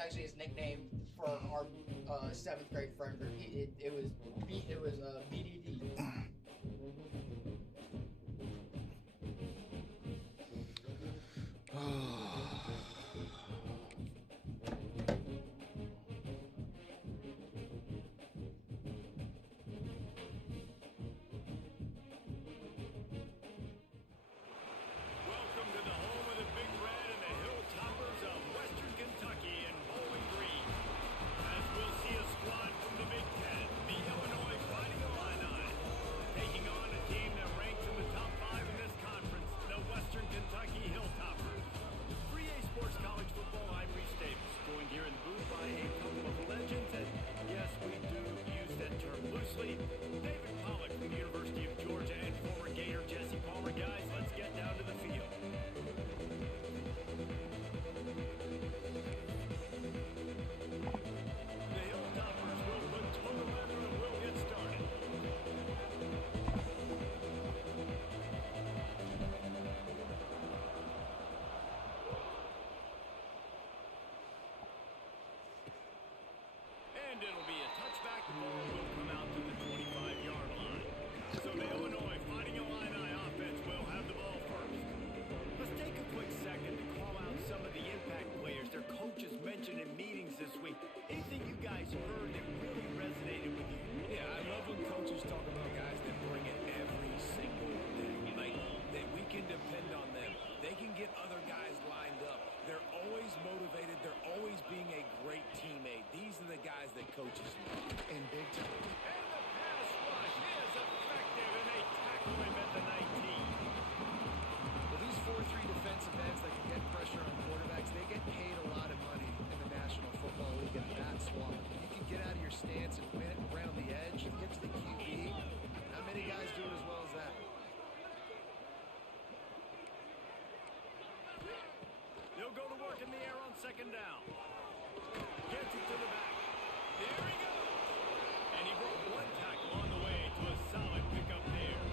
actually his nickname for our 7th grade friend group. It was BDD. And it'll be a touchback. The ball will come out to the 25-yard line. So the Illinois Fighting Illini offense will have the ball first. Let's take a quick second to call out some of the impact players their coaches mentioned in meetings this week. Anything you guys heard that really resonated with you? Yeah, I love when coaches talk about guys that bring it every single day. Like, that we can depend on them. They can get other guys lined up. They're always motivated. They're always being a great teammate. These are the guys that coaches love. And big time. And the pass rush is effective, and they tackle him at the 19. Well, these 4-3 defensive ends that can get pressure on quarterbacks, they get paid a lot of money in the National Football League at that swap. You can get out of your stance and win it around the edge and get to the QB. Not many guys do it as well as that. He'll go to work in the air on second down. Gets it to the back. There he goes. And he broke one tackle on the way to a solid pickup there.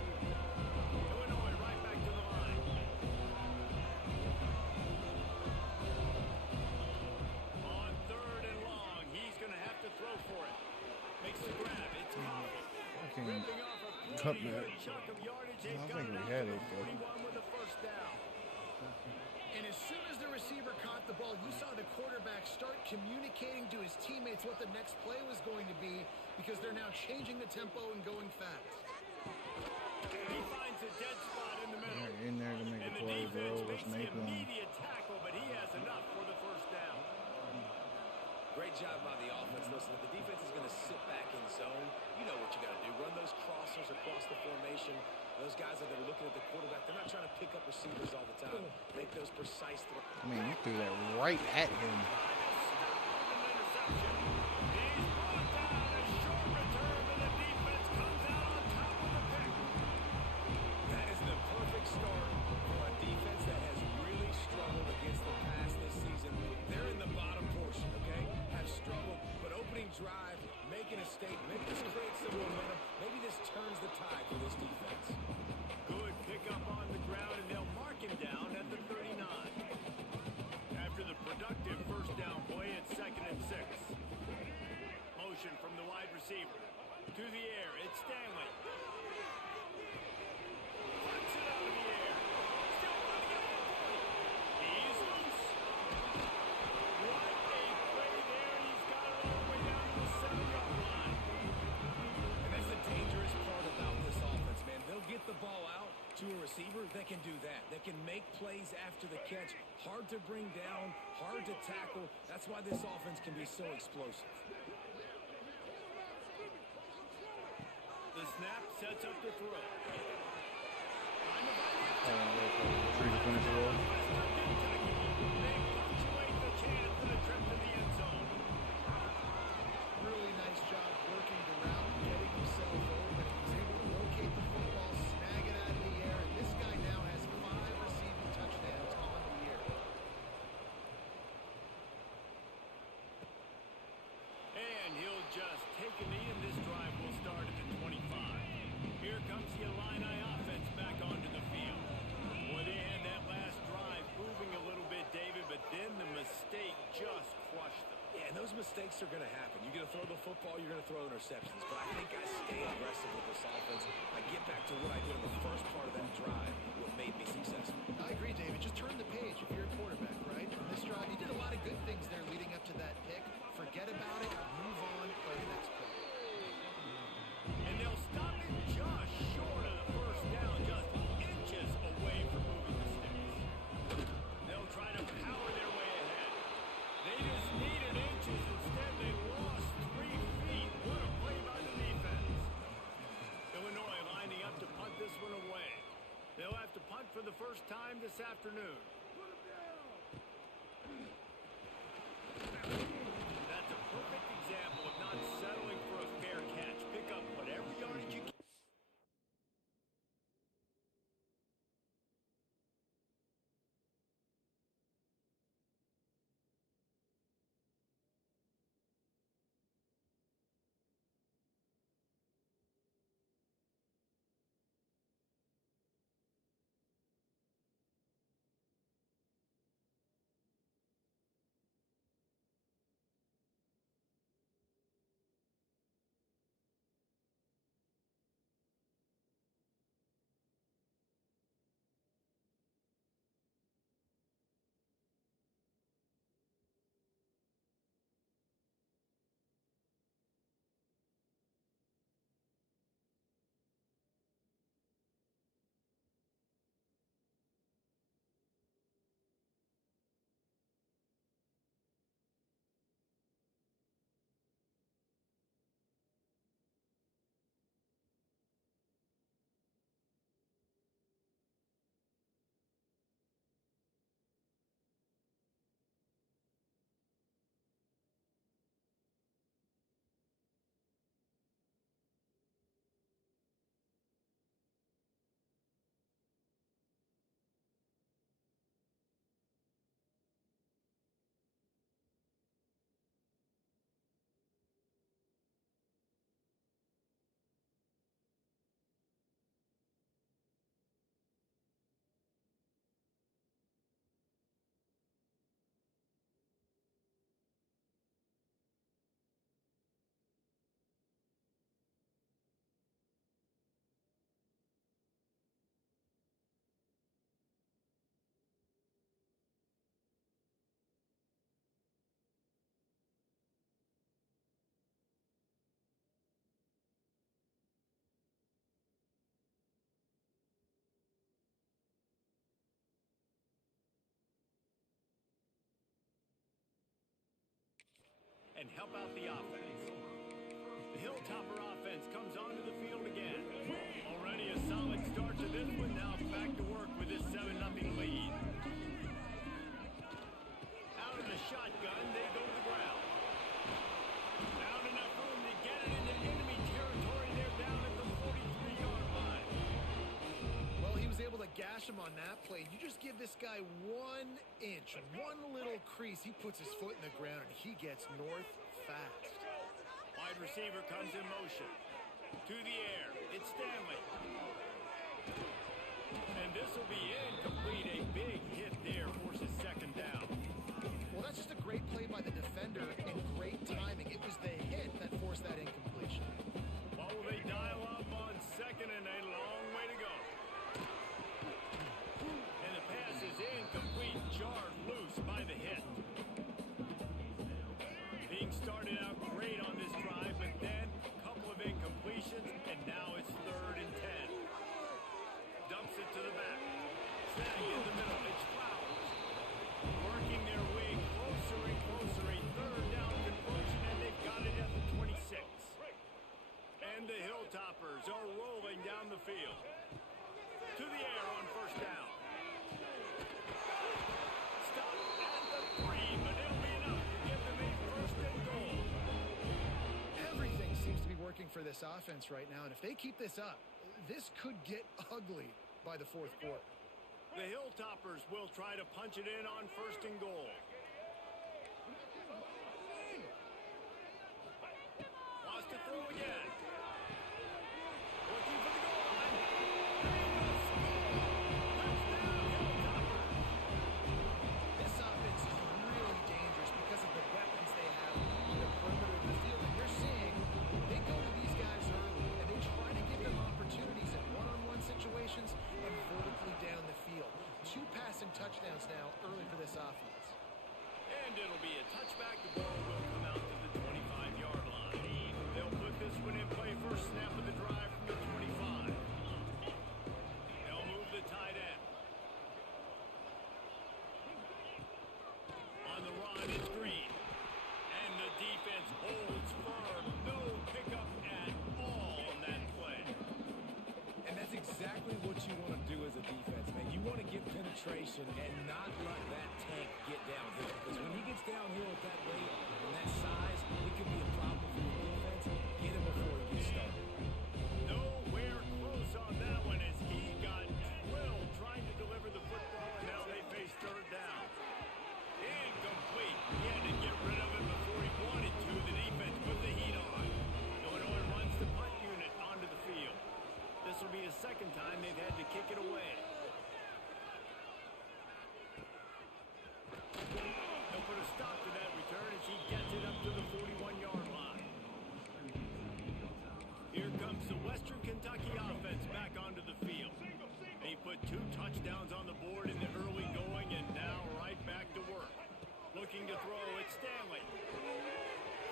Illinois right back to the line. On 3rd and long, he's going to have to throw for it. Makes the grab. It's caught. Ripping off a pretty good chunk of yardage. They've got it out to the 41 with a first down. And as soon as the receiver caught the ball, you saw the quarterback start communicating to his teammates what the next play was going to be because they're now changing the tempo and going fast. He finds a dead spot in the middle. They're in there to make a play, bro. Let's make one. Immediate tackle, but he has enough for the first down. Great job by the offense. Listen, if the defense is going to sit back in zone, you know what you got to do. Run those crossers across the formation. Those guys that are looking at the quarterback, they're not trying to pick up receivers all the time. Make those precise throws. I mean, you threw that right at him. He's brought down a short return, and the defense comes out on top of the pick. That is the perfect start for a defense that has really struggled against the pass this season. They're in the bottom portion, okay? Have struggled, but opening drive, making a statement, maybe this creates some momentum. Maybe this turns the tide for this defense. Good pickup on the ground, and they'll mark him down at the 39. After the productive first down play, it's 2nd and 6. Motion from the wide receiver. To the air, it's Stanley. Puts it out of the air. Still running at the 40. He's loose. What a play there. He's got it all the way down to the 7-yard line. And that's the dangerous part about this offense, man. They'll get the ball out to a receiver that can do that. That can make plays after the catch. Hard to bring down, hard to tackle. That's why this offense can be so explosive. The snap sets up the throw. Three to finish the roll. They punctuate the chance for the trip to the end zone. Really nice job working the route, getting himself open. He was able to locate the football, snag it out of the air, and this guy now has 5 receiving touchdowns on the year. And he'll just take a knee, and this drive will start at the 25. Here comes the Illini offense back onto the field. Boy, they had that last drive moving a little bit, David, but then the mistake just crushed them. those mistakes are going to happen. You're going to throw the football, you're going to throw interceptions. But I think I stay aggressive with this offense. I get back to what I did in the first part of that drive, what made me successful. I agree, David. Just turn the page if you're a quarterback, right? On this drive, you did a lot of good things there leading up to that pick. Forget about it, move on, play the next play. And they'll stop it just short of the first down, just inches away from moving the sticks. They'll try to power their way ahead. They just needed inches. Instead, they lost 3 feet. What a play by the defense. Illinois lining up to punt this one away. They'll have to punt for the first time this afternoon. That's a perfect example of not settling for a fair catch. Pick up whatever yardage you can. And help out the offense. The Hilltopper offense comes onto the field again. Already a solid start to this one. Now back to work with this 7-0 lead. Out of the shotgun, they go to the ground. Not enough room to get it into enemy territory. They're down at the 43-yard line. Well, he was able to gash him on that play. You just give this guy 1 inch, one little crease, he puts his foot in the ground and he gets north fast. Wide receiver comes in motion. To the air. It's Stanley. And this will be incomplete. A big hit there forces second down. Well, that's just a great play by the defender and great timing. It was the hit that forced that incompletion. What will they dial up on second and a long way to go? And the pass is incomplete, jarred loose by the hit. Being started out great on this drive, but then a couple of incompletions, and now it's 3rd and 10. Dumps it to the back. Snag in the middle, it's Flowers. Working their way closer and closer, a 3rd down conversion, and they've got it at the 26. And the Hilltoppers are rolling down the field. To the air on 1st down. Stopped at the 3, but it'll be enough to give them a 1st and goal. Everything seems to be working for this offense right now, and if they keep this up, this could get ugly by the 4th quarter. The Hilltoppers will try to punch it in on 1st and goal. Wants to throw again. Looking for the goal line. Touchdown, Hilltoppers. This offense is really dangerous because of the weapons they have touchdowns now early for this offense. And it'll be a touchback. The ball will come out to the 25-yard line. They'll put this one in play first snap of the drive from the 25. They'll move the tight end. On the run, it's Green. And the defense holds firm. No pickup at all on that play. And that's exactly what you want to do as a defense, man. You want to get penetration and not let that tank get downhill. Because when he gets downhill at that rate and that size, it could be a problem for your defense. Get him before he gets started. Nowhere close on that one as he got drilled trying to deliver the football, and now they face third down. Incomplete. He had to get rid of it before he wanted to. The defense put the heat on. Illinois runs the punt unit onto the field. This will be the second time they've had to kick it away. They'll put a stop to that return as he gets it up to the 41-yard line. Here comes the Western Kentucky offense back onto the field. They put 2 touchdowns on the board in the early going and now right back to work. Looking to throw, it's Stanley.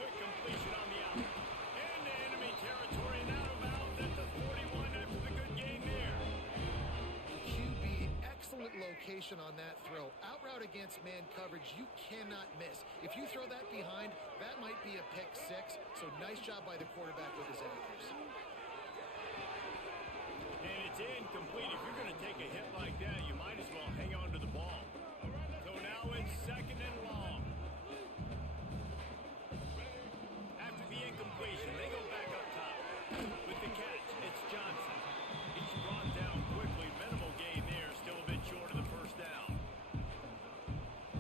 Quick completion on the out. Into enemy territory and out of bounds at the 41 after the good gain there. QB, excellent location on that throw. Out route against man coverage, you cannot miss. If you throw that behind, that might be a pick 6. So nice job by the quarterback with his accuracy. And it's incomplete. If you're going to take a hit like that, you might as well hang on to the ball. So now it's second and long. After the incompletion, they go back up top. With the catch, it's Johnson. He's brought down quickly. Minimal gain there. Still a bit short of the first down.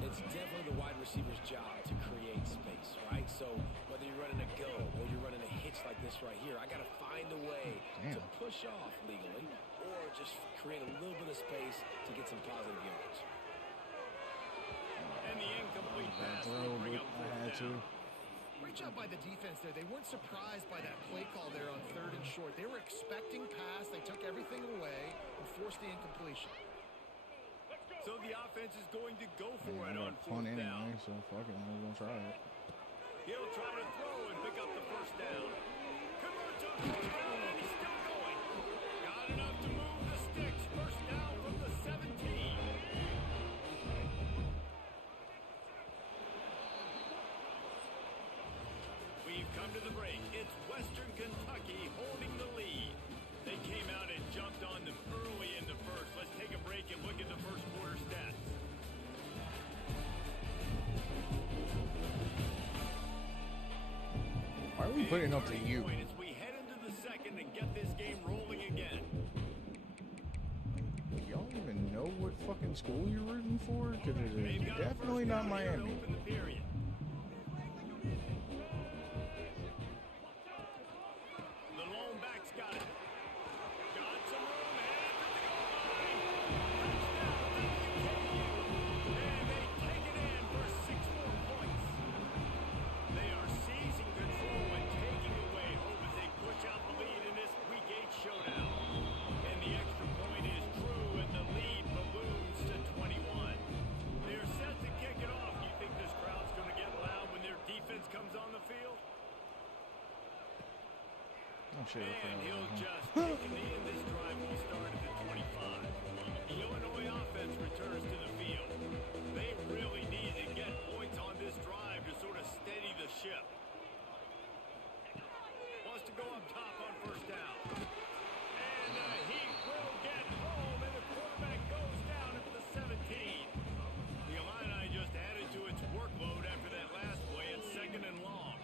It's definitely the wide receiver's job to create space, right? So whether you're running a go or you're running a hitch like this right here, I got to find a way to push off legally or just create a little bit of space to get some positive yards. And the incomplete pass Throw, will bring but up I fourth had to. down. Great job by the defense there. They weren't surprised by that play call there on 3rd and short. They were expecting pass. They took everything away and forced the incompletion. So the offense is going to go for it I'm on gonna punt 4th down. anyway, so fuck it, I'm gonna try it. He'll try to throw and pick up the first down. Converts on 4th down and he's still going. Got enough to move the sticks. First down from the 17. We've come to the break. It's Western Kentucky holding the lead. They came out and jumped on them early in the first. Let's take a break and look at the first quarter stats. Why are we putting up to you? As we head into the second and get this game rolling again. Y'all even know what fucking school you're rooting for? Because it They've is got a definitely first not down here to Miami. open the period. The lone back's got it. Got some room headed to the goal line. Touchdown, WKU. And they take it in for 6 more points. They are seizing control and taking away hope as they push out the lead in this Week 8 showdown. And the extra point is true, and the lead balloons to 21. They're set to kick it off. You think this crowd's going to get loud when their defense comes on the field? I'm sure the And crowd he'll will. just take a knee, and this drive will start at the 25. The Illinois offense returns to the field. They really need to get points on this drive to sort of steady the ship. Wants to go up top on first down. And he will get home, and the quarterback goes down at the 17. The Illini just added to its workload after that last play. It's second and long.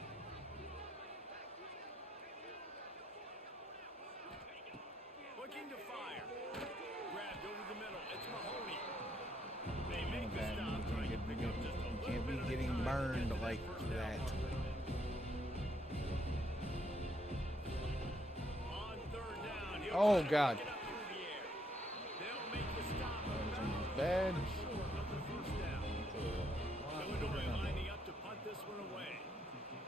Looking to fire. Grabbed over the middle. It's Mahoney. They make the Bad. stop, You trying to pick up just a can't little be bit of getting time to burned get to like first down that. marker. On 3rd down, he'll Oh, try to God. pick it up through the air. They'll make the stop. That was About almost bad. short of the first down. Illinois lining up to punt this one away.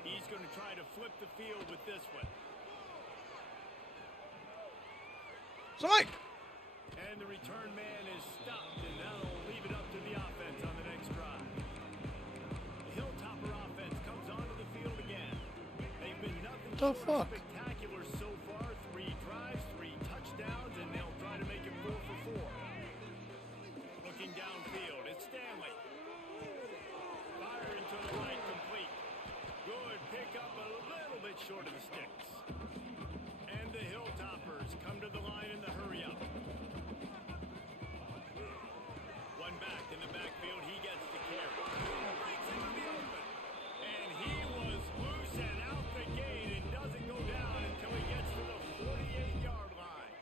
He's going to try to flip the field with this one. Somebody! And the return man is stopped, and that'll leave it up to the The fuck? Spectacular so far. 3 drives, 3 touchdowns, and they'll try to make it 4 for 4. Looking downfield, it's Stanley. Fire into the right, complete. Good pickup, a little bit short of the sticks. And the Hilltoppers come to the line in the hurry-up. One back in the backfield, he gets the carry. Breaks into the open. And he was loose and out the gate and doesn't go down until he gets to the 48-yard line.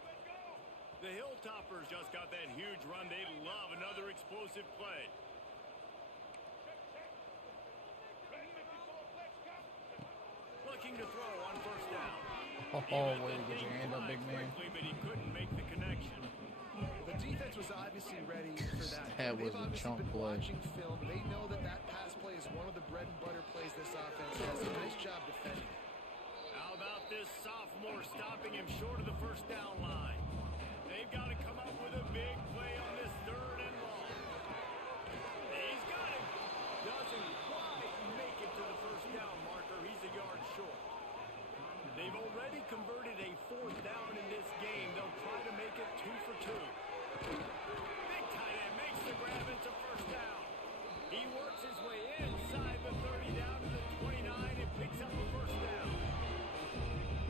The Hilltoppers just got that huge run. They love another explosive play. Looking to throw on first down. Oh, way to get your hand up, big man. Quickly, but he couldn't make the connection. The defense was obviously ready for that. That They've was a obviously chunk been play. watching film. They know that that pass play is one of the bread and butter plays this offense has. A nice job defending. How about this sophomore stopping him short of the first down line? They've got to come up with a big play on this 3rd and long. He's got him. Doesn't quite make it to the first down marker. He's a yard short. They've already converted a 4th down in this game. They'll try to make it 2 for 2. Big tight end makes the grab into first down. He works his way inside the 30 down to the 29 and picks up a first down.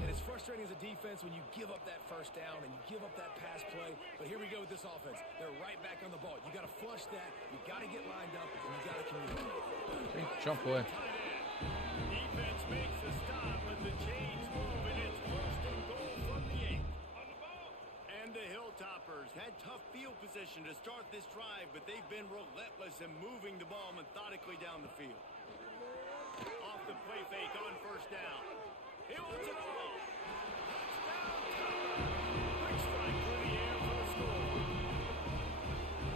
And it's frustrating as a defense when you give up that first down and you give up that pass play. But here we go with this offense. They're right back on the ball. You got to flush that. You got to get lined up, and you got to communicate. Jump play. Defense makes the stop, but the chains move, and it's 1st and goal from the 8. And the Hilltoppers had tough field position to start this drive, but they've been relentless in moving the ball methodically down the field. Off the play fake on first down. He wants it all. Touchdown, Topper. Quick strike through the air for the score.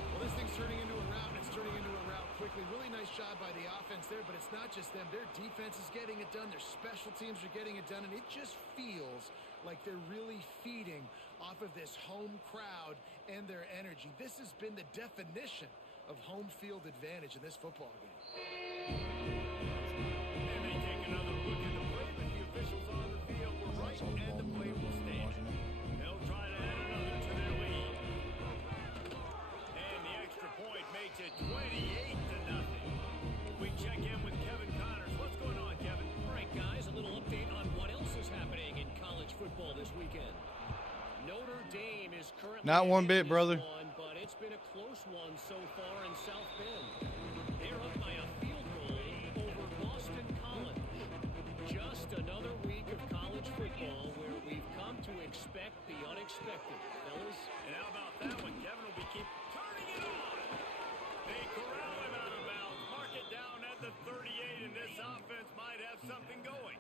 Well, this thing's turning into a rout, and it's turning into a rout quickly. Really nice job by the offense there, but it's not just them. Their defense is getting it done. Their special teams are getting it done, and it just feels like they're really feeding off of this home crowd and their energy. This has been the definition of home field advantage in this football game. And they take another look at the play, but the officials on the field were right, and the play will stand. They'll try to add another to their lead. And the extra point makes it 28-0. We check in with Kevin Connors. What's going on, Kevin? All right, guys, a little update on what else is happening in college football this weekend. Notre Dame is currently Not one bit, in this brother. one, but it's been a close one so far in South Bend. They're up by a field goal over Boston College. Just another week of college football where we've come to expect the unexpected, fellas. And how about that one? Kevin will be keep turning it on. They corral him out of bounds. Mark it down at the 38, and this offense might have something going.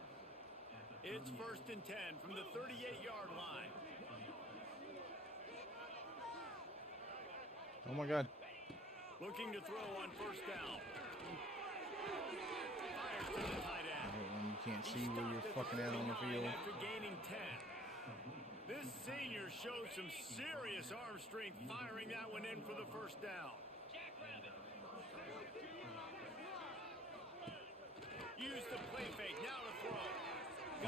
It's 1st and 10 from the 38-yard line. Oh my God. Looking to throw on first down. Fires to the tight end. When you can't He see where stopped you're at fucking the at on the 39 field. After gaining 10. This senior showed some serious arm strength firing that one in for the first down. Use the play fake, now to throw.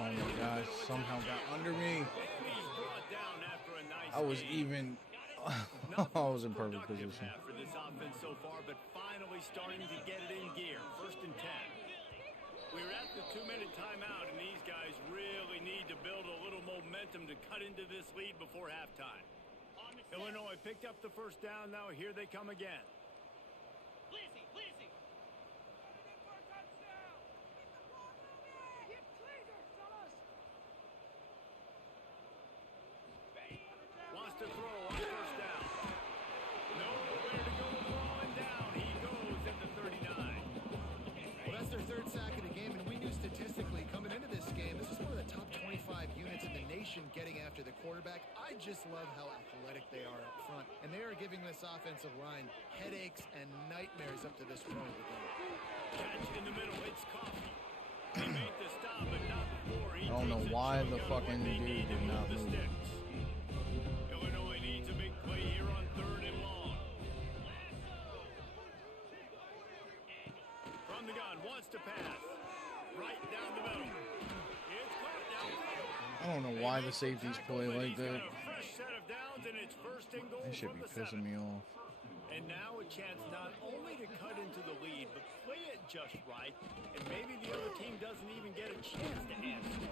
Oh my gosh, somehow got under me. And he's brought down after a nice I was gain. even. Nothing I was in perfect productive position. half for this offense so far, but finally starting to get it in gear. 1st and 10. We're at the 2-minute timeout, and these guys really need to build a little momentum to cut into this lead before halftime. Illinois picked up the first down. Now here they come again. Wants to throw on first down. Nowhere to go with the ball and down. He goes at the 39. Well, that's their 3rd sack of the game, and we knew statistically coming into this game, this is one of the top 25 units in the nation getting after the quarterback. I just love how athletic they are up front, and they are giving this offensive line headaches and nightmares up to this point of the game. Catch in the middle. It's Coffee. He made the stop, but not before. He I don't know takes a why chunk the out of fucking what they dude need to did move not the move. sticks. Illinois needs a big play here on 3rd and long. From the gun, wants to pass. Right down the middle. It's caught I don't know why the safeties play like that. Fresh set of downs, and it's first and goal They should from be the pissing 7. me off. And now a chance not only to cut into the lead, but play it just right, and maybe the other team doesn't even get a chance to answer.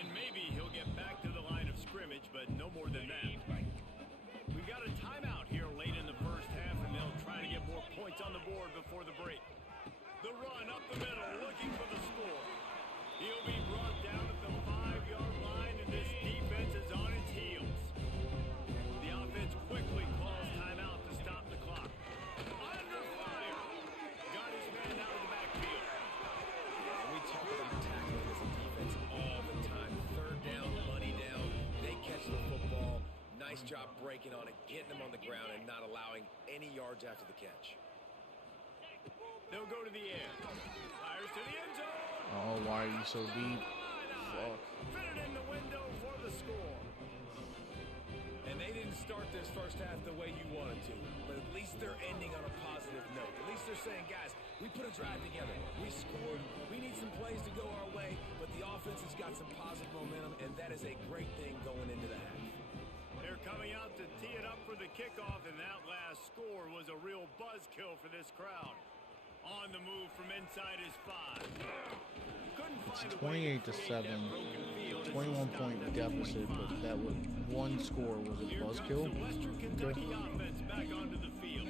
And maybe he'll get back to the line of scrimmage, but no more than that. We've got a timeout here late in the first half, and they'll try to get more points on the board before the break. The run up the middle, looking for the score. He'll be brought down at the 5-yard line, and this defense is on its heels. The offense quickly calls timeout to stop the clock. Under fire. Got his man out of the backfield. And we talk about tackling as a defense all the time. Third down, money down. They catch the football. Nice job breaking on it, getting them on the ground, and not allowing any yards after the catch. They'll go to the air. Fires to the end zone. Oh, why are you so deep? Fuck. Fit it in the window for the score. And they didn't start this first half the way you wanted to, but at least they're ending on a positive note. At least they're saying, guys, we put a drive together. We scored. We need some plays to go our way, but the offense has got some positive momentum, and that is a great thing going into the half. They're coming out to tee it up for the kickoff, and that last score was a real buzzkill for this crowd. On the move from inside his 5. Couldn't find It's a way 28 to create 7. that broken field as he 21-point stopped at the deficit, 25. but that was one score was a Here comes buzzkill. the Western Kentucky offense back onto the field.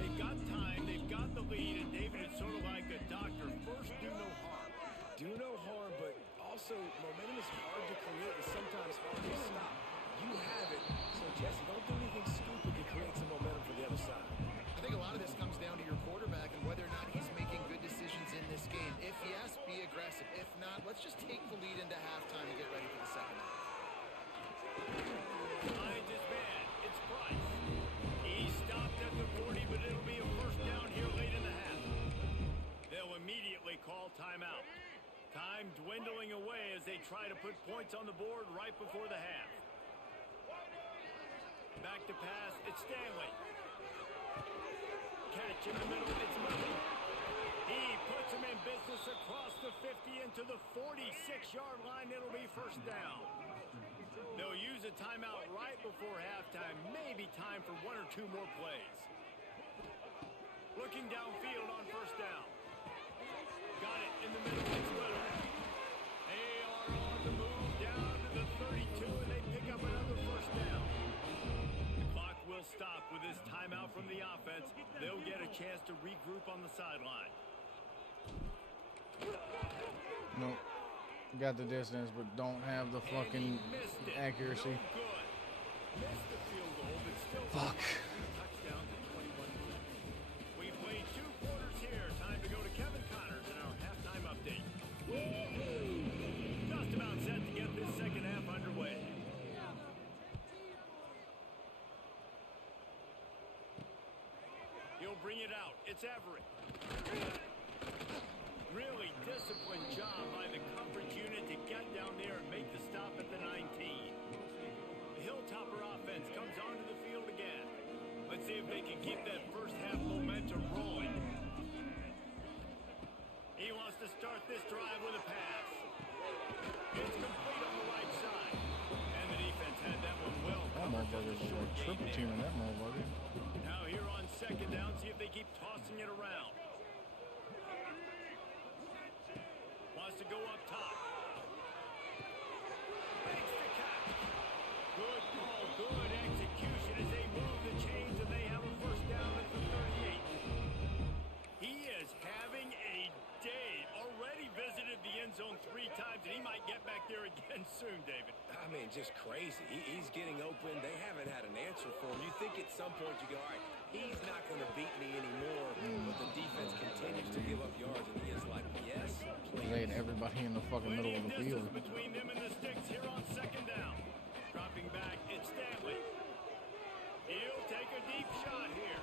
They've got time, they've got the lead, and David, it's sort of like a doctor. First, do no harm. Do no harm, but also momentum is hard to create and sometimes hard to stop. You have it, so Jesse, don't do anything stupid to create some momentum for the other side. I think a lot of this comes down to your quarterback and whether or not he's making good decisions in this game. If yes, be aggressive. If not, let's just take the lead into halftime and get ready for the second half. Behind his man, it's Price. He stopped at the 40, but it'll be a first down here late in the half. They'll immediately call timeout. Time dwindling away as they try to put points on the board right before the half. Back to pass, it's Stanley. Catch in the middle, it's Murray. He puts him in business across the 50 into the 46-yard line. It'll be first down. They'll use a timeout right before halftime. Maybe time for 1 or 2 more plays. Looking downfield on first down. Got it in the middle, it's Little. They are on the move down to the 32, and they pick up another first down. The clock will stop with this timeout from the offense. They'll get a chance to regroup on the sideline. Nope. Got the distance, but don't have the fucking accuracy. No good. Missed the field goal, but still Fuck. touchdown to 21. We played 2 quarters here. Time to go to Kevin Connors in our halftime update. Just about set to get this second half underway. He'll bring it out. It's Everett. Really disciplined job by the coverage unit to get down there and make the stop at the 19. The Hilltopper offense comes onto the field again. Let's see if they can keep that first half momentum rolling. He wants to start this drive with a pass. It's complete on the right side. And the defense had that one well That covered. motherfucker's Just a short like triple gain teaming there. that motherfucker. Now here on second down, see if they keep tossing it around. Wants to go up top. Makes the catch. Good call, good execution as they move the chains and they have a first down at the 38. He is having a day. Already visited the end zone 3 times, and he might get back there again soon, David. I mean, just crazy. He's getting open. They haven't had an answer for him. You think at some point you go, all right, he's not going to beat me anymore, but the defense continues to give up yards, and he is like, yes, please. Laying everybody in the fucking middle of the Plenty field. distance between them and the sticks here on second down. Dropping back, it's Stanley. He'll take a deep shot here.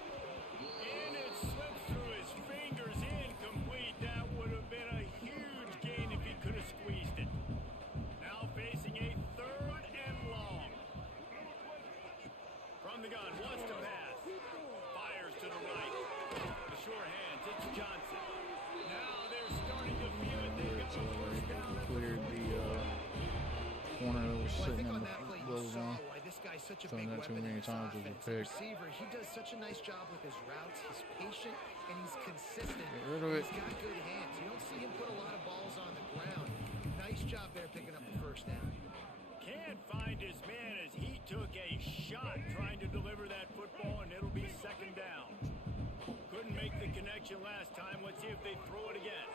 And it slips through his fingers, incomplete. That would have been a huge gain if he could have squeezed it. Now facing a 3rd and long. From the gun, wants to pass. Fires to the right. The sure hands, it's Johnson. Now they're starting to feel it. They've got a first down at the Cleared the Well, I sitting think in on the that play you goal saw zone. why this guy's such a Throwing big that too weapon many in this times was a offense. The pick. receiver, he does such a nice job with his routes. He's patient and he's consistent. Get rid of it. He's got good hands. You don't see him put a lot of balls on the ground. Nice job there picking up the first down. Can't find his man as he took a shot trying to deliver that football, and it'll be second down. Couldn't make the connection last time. Let's see if they throw it again.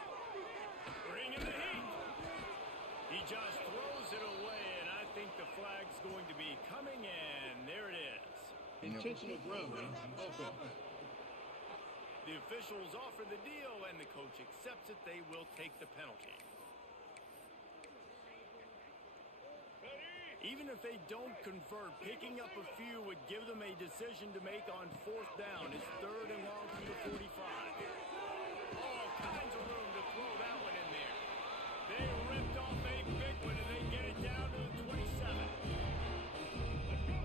Bringing the heat. He just throws it away, and I think the flag's going to be coming in. There it is. Intentional grounding. Okay. The officials offer the deal, and the coach accepts it. They will take the penalty. Even if they don't convert, picking up a few would give them a decision to make on fourth down. It's third and long from the 45. All kinds of room to throw that one in there. They ripped off a big one, and they get it down to the 27.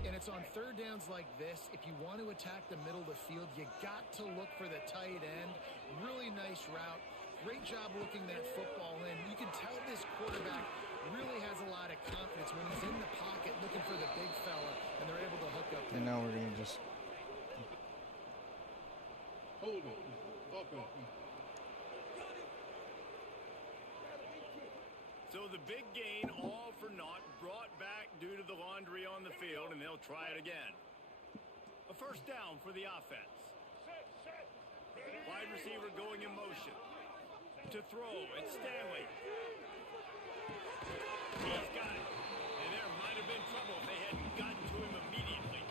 And it's on third downs like this. If you want to attack the middle of the field, you got to look for the tight end. Really nice route. Great job looking that football in. You can tell this quarterback really has a lot of confidence when he's in the pocket looking for the big fella, and they're able to hook up. And now we're going to just... Hold it. Okay. So the big gain, all for naught, brought back due to the laundry on the field, and they'll try it again. A first down for the offense. Wide receiver going in motion. To throw, it's Stanley. He's got it. And there might have been trouble if they hadn't gotten to him immediately.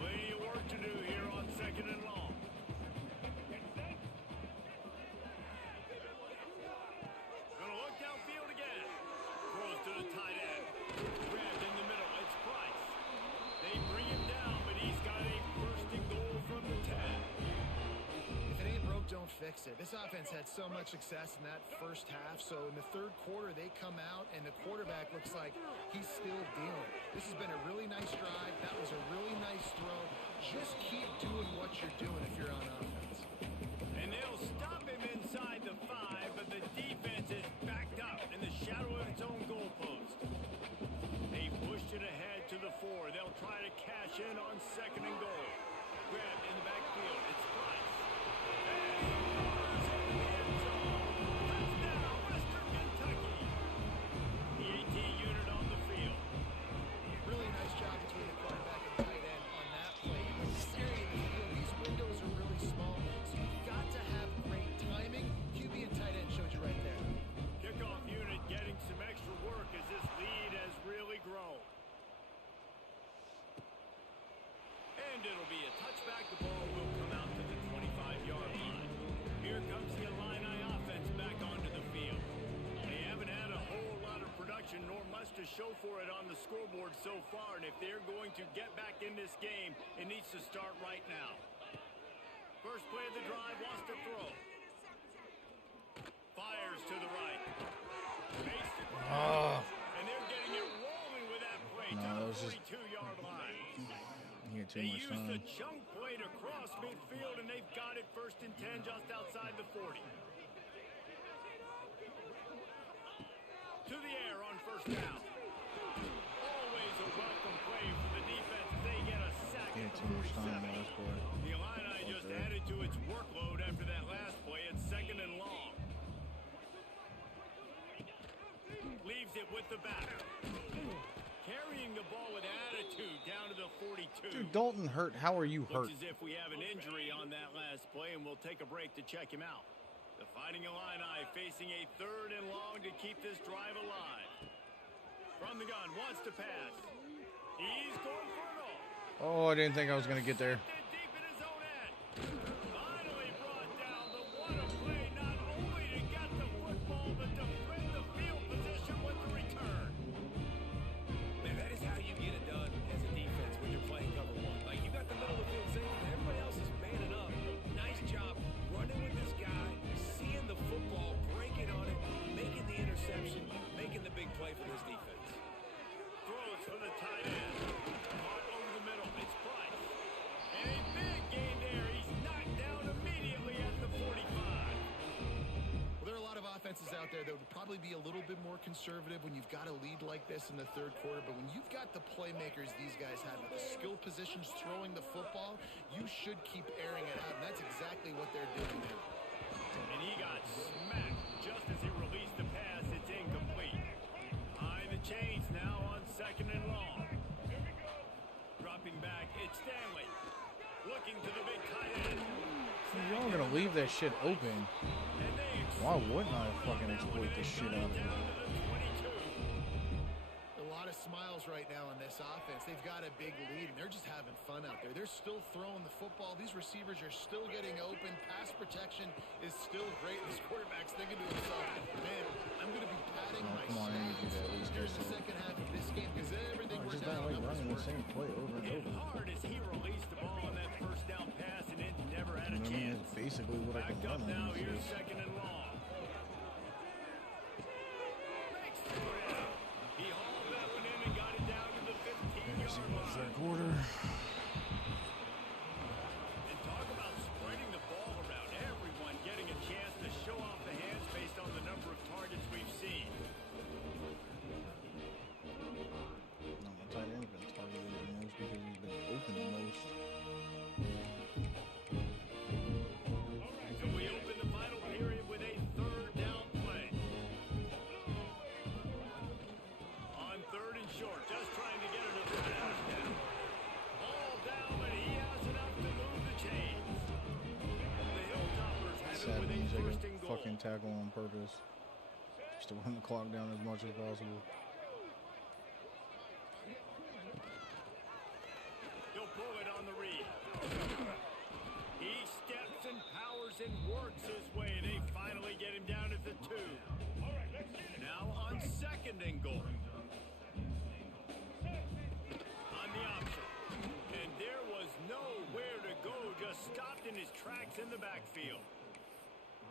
Plenty of work to do here on second and long. Gonna look downfield again. Throws to the tight end. Grabbed in the middle. It's Price. They bring him down, but he's got a first and goal from the 10. If it ain't broke, don't fix it. This offense had so much success in that first half, so in the third quarter, they come out, and the quarterback looks like he's still dealing. This has been a really nice drive. That was a really nice throw. Just keep doing what you're doing if you're on offense. And they'll stop him inside the 5, but the defense is backed up in the shadow of its own goalpost. They pushed it ahead to the 4. They'll try to cash in on second and goal. Grabbed in the backfield. It's Price. Really nice job between the quarterback and tight end on that play. In this area of the field, these windows are really small, so you've got to have great timing. QB and tight end showed you right there. Kickoff unit getting some extra work as this lead has really grown. And it'll be a touchback. The ball will come out to the 25-yard line. Here comes the Illini offense back onto the field. They haven't had a whole lot of production nor much to show for it on the scoreboard so far, and if they're going to get back in this game, it needs to start right now. First play of the drive, wants to throw. Fires to the right. Makes the grab. And they're getting it rolling with that play to the 42-yard line. They used the chunk play to cross midfield, and they've got it first and 10 just outside the 40. To the air on first down. Always a welcome play for the defense as they get a sack at the 47. The Illini just added to its workload after that last play. It's second and long. Leaves it with the back. Carrying the ball with attitude down to the 42. Dude, Dalton hurt. How are you hurt? Looks as if we have an injury on that last play, and we'll take a break to check him out. The Fighting Illini facing a third and long to keep this drive alive. From the gun, wants to pass. He's going for it all. Oh, I didn't think I was going to get there. Deep in his own end. Finally brought down, but what a play, not only to get the football, but to win the field position with the return. Man, that is how you get it done as a defense when you're playing cover one. Like, you got the middle of the field safe, and everybody else is manning up. Nice job running with this guy, seeing the football, breaking on it, making the interception, making the big play for this defense. Throws for the tight end. Caught over the middle. It's Price. And he defenses out there that would probably be a little bit more conservative when you've got a lead like this in the third quarter. But when you've got the playmakers these guys have at the skill positions throwing the football, you should keep airing it out. And that's exactly what they're doing now. And he got smacked just as he released the pass. It's incomplete. Behind the chains now on 2nd and long. Dropping back, it's Stanley. Looking to the big tight end. Y'all gonna leave that shit open. Why wouldn't I fucking exploit this shit out of it? A lot of smiles right now in this offense. They've got a big lead, and they're just having fun out there. They're still throwing the football. These receivers are still getting open. Pass protection is still great. This quarterback's thinking to himself, man, I'm going to be padding my stats during the second half of this game because everything we're down running the same play over and over. Hard as he released the ball on that first down pass, and it never had a chance. It's basically what I can run on. Now here's 2nd and long. He hauled that one in and got it down to the 15-yard line. Third quarter. And talk about spreading the ball around. Everyone getting a chance to show off the hands based on the number of targets we've seen. No, my tight end's been targeted the most because he's been open the most. So we open the final period with a 3rd down play. On 3rd and short, just trying to get another touchdown. Ball down, but he has enough to move the chains. The Hilltoppers have it with a Means I 1st can and goal. fucking tackle on purpose. Just to run the clock down as much as possible. He'll pull it on the read. He steps and powers and works his way. They finally get him down at the 2. Now on 2nd and goal. On the option. And there was nowhere to go. Just stopped in his tracks in the backfield.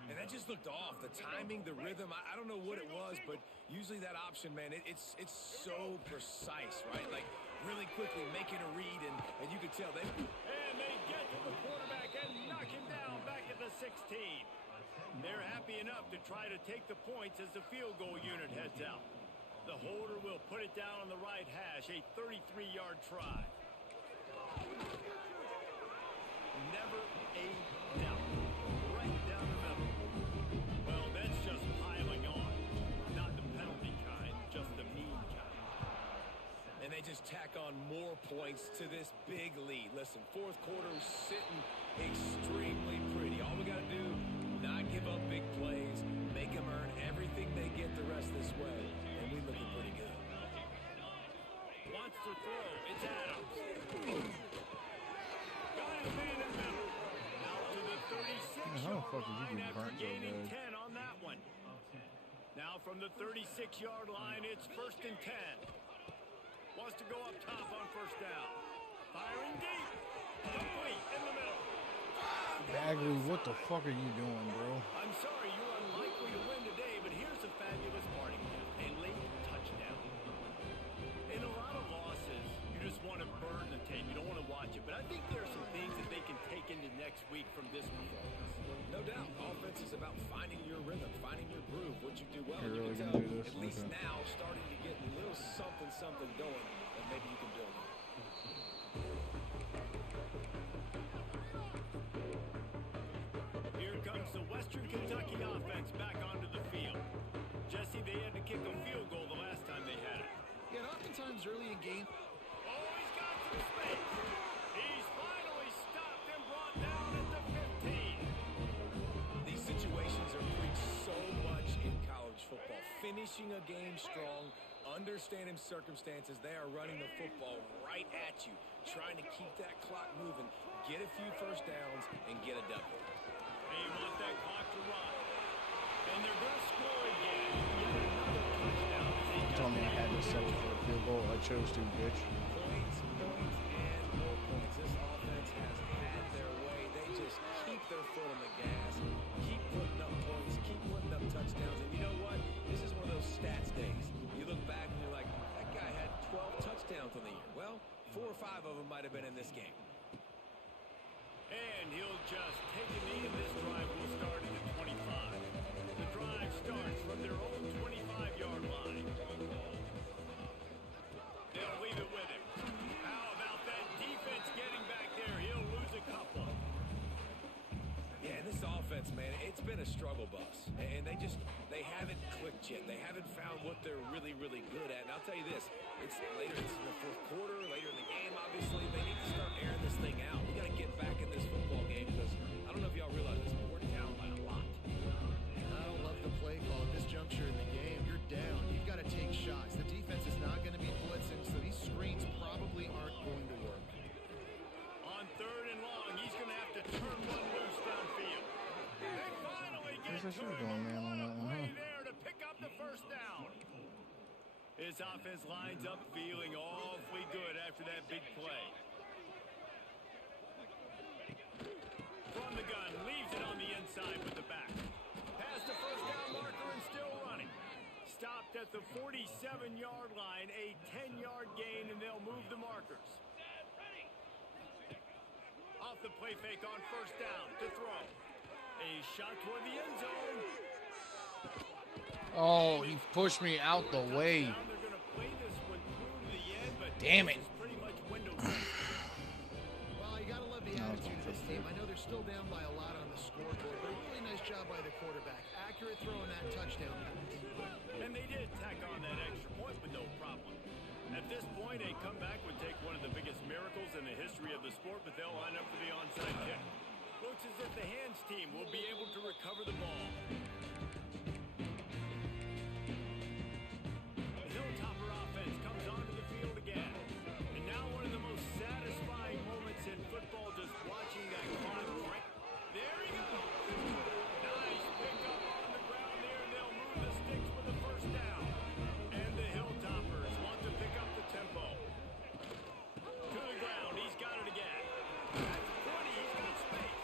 And that just looked off. The timing, the rhythm, I don't know what it was, but usually that option, man, it's so precise, right? Like, really quickly making a read, and you could tell they... And they get to the quarterback and knock him down back at the 16. They're happy enough to try to take the points as the field goal unit heads out. The holder will put it down on the right hash, a 33-yard try. Never a doubt. Right down the middle. Well, that's just piling on. Not the penalty kind, just the mean kind. And they just tack on more points to this big lead. Listen, 4th quarter sitting extremely pretty. All we got to do, not give up big plays, make them earn everything they get the rest this way, and we looking pretty good. Wants to throw. It's Adams. Got his man in the middle. Out to the 36-yard How the fuck did you line get after burnt so gaining bad? 10 on that one. Now from the 36-yard line, it's 1st and 10. Wants to go up top on 1st down. Firing deep. Complete in the middle. Bagley, what the fuck are you doing, bro? I'm sorry, you're unlikely to win today, but here's a fabulous parting gift. A late touchdown. In a lot of losses, you just want to burn the tape. You don't want to watch it. But I think there are some things that they can take into next week from this performance. No doubt, offense is about finding your rhythm, finding your groove, what you do well. You're really can gonna tell, do this? at least Okay. now, starting to get a little something going, and maybe you can build on. Here comes the Western Kentucky offense back onto the field. Jesse, they had to kick a field goal the last time they had it. Yeah, and oftentimes early in game, Oh, he's got some space. He's finally stopped and brought down at the 15. These situations are preached so much in college football. Finishing a game strong, understanding circumstances. They are running the football right at you, trying to keep that clock moving, get a few 1st downs, and get a W. They want that clock to run. And they're going to score again. Yet another touchdown as they You told me I had to settle for a field goal. I chose to, bitch. Points, and more points. This offense has had their way. They just keep their foot on the gas, keep putting up points, keep putting up touchdowns. And you know what? This is one of those stats days. You look back and you're like, that guy had 12 touchdowns on the year. Well, 4 or 5 of them might have been in this game. And he'll just take a knee, and this drive will start at the 25. The drive starts it's been a struggle bus, and they haven't clicked yet. They haven't found what they're really, really good at. And I'll tell you this, it's in the fourth quarter, later in the game, obviously. They need to start airing this thing out. We got to get back in this football game because I don't know if y'all realize this, but we're down by a lot. I don't love the play call at this juncture in the game. You're down. You've got to take shots. The defense is not going to be blitzing, so these screens probably aren't going to work. On 3rd and long, he's going to have to turn one loose downfield. They finally get What's that shit to going, man, on that one, play huh? there to pick up the first down. His offense lines up feeling awfully good after that big play. From the gun, leaves it on the inside with the back. Past the first down marker and still running. Stopped at the 47-yard line, a 10-yard gain, and they'll move the markers. Off the play fake on first down to throw. A shot toward the end zone. Oh, he pushed me out the way. They're going to play this one through to the end, but Damn it. this is pretty much window dressing. Well, you got to love the attitude of this team. I know they're still down by a lot on the scoreboard, but a really nice job by the quarterback. Accurate throw in that touchdown pass. And they did tack on that extra point with no problem. At this point, a comeback would take one of the biggest miracles in the history of the sport, but they'll line up for the onside kick. Looks as if the hands team will be able to recover the ball. The Hilltopper offense comes onto the field again. And now one of the most satisfying moments in football, just watching that clock break. There he goes. Nice pickup on the ground there. They'll move the sticks with the first down. And the Hilltoppers want to pick up the tempo. To the ground. He's got it again. That's 20. He's got space.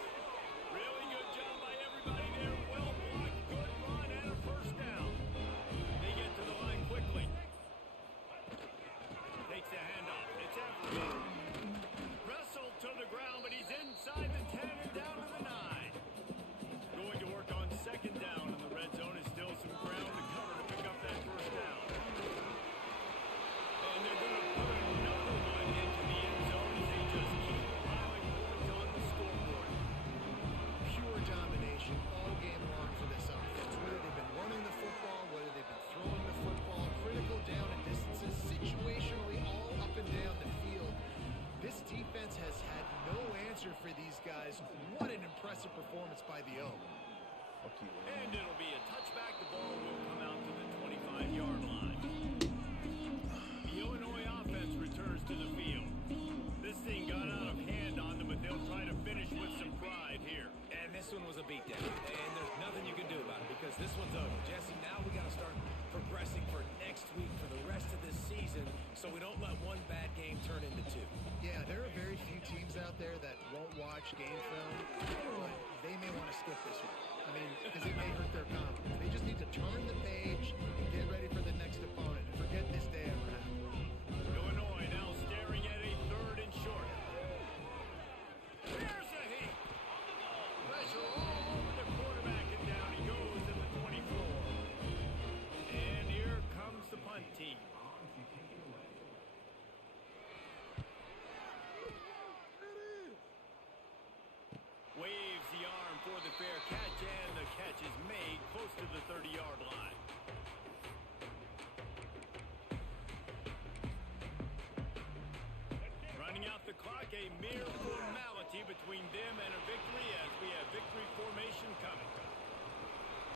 Really good job by everybody there. Well blocked. Good run and a first down. They get to the line quickly. Takes the handoff. It's Everett. Wrestled to the ground, but he's inside the 10 and down to the 9. Going to work on second down in the red zone. Is still some ground to cover to pick up that first down. And they're going to put another one into the end zone as they just keep piling points on the scoreboard. Pure domination all game long for this offense. Whether they've been running the football, whether they've been throwing the football, critical down and distances, situationally all up and down the field. This defense has had no answer for these guys. What an impressive performance by the O. And it'll be a touchback. The ball will come out to the 25-yard line. The Illinois offense returns to the field. This thing got out of hand on them, but they'll try to finish with some pride here. And this one was a beatdown, and there's nothing you can do about it because this one's over. Jesse, now we got to start progressing for next week for the rest of this season so we don't let one bad game turn into two. Yeah, there are very few teams out there that won't watch game film, but they may want to skip this one. I mean, because it may hurt their confidence. They just need to turn the page and get ready for the next opponent and forget this day ever happened. Illinois now staring at a 3rd and short. Here's the heat. Pressure all over the quarterback, and down he goes at the 24. And here comes the punt team. Waves the arm for the fair catch, and the catch is made close to the 30-yard line. Running out the clock, a mere formality between them and a victory as we have victory formation coming.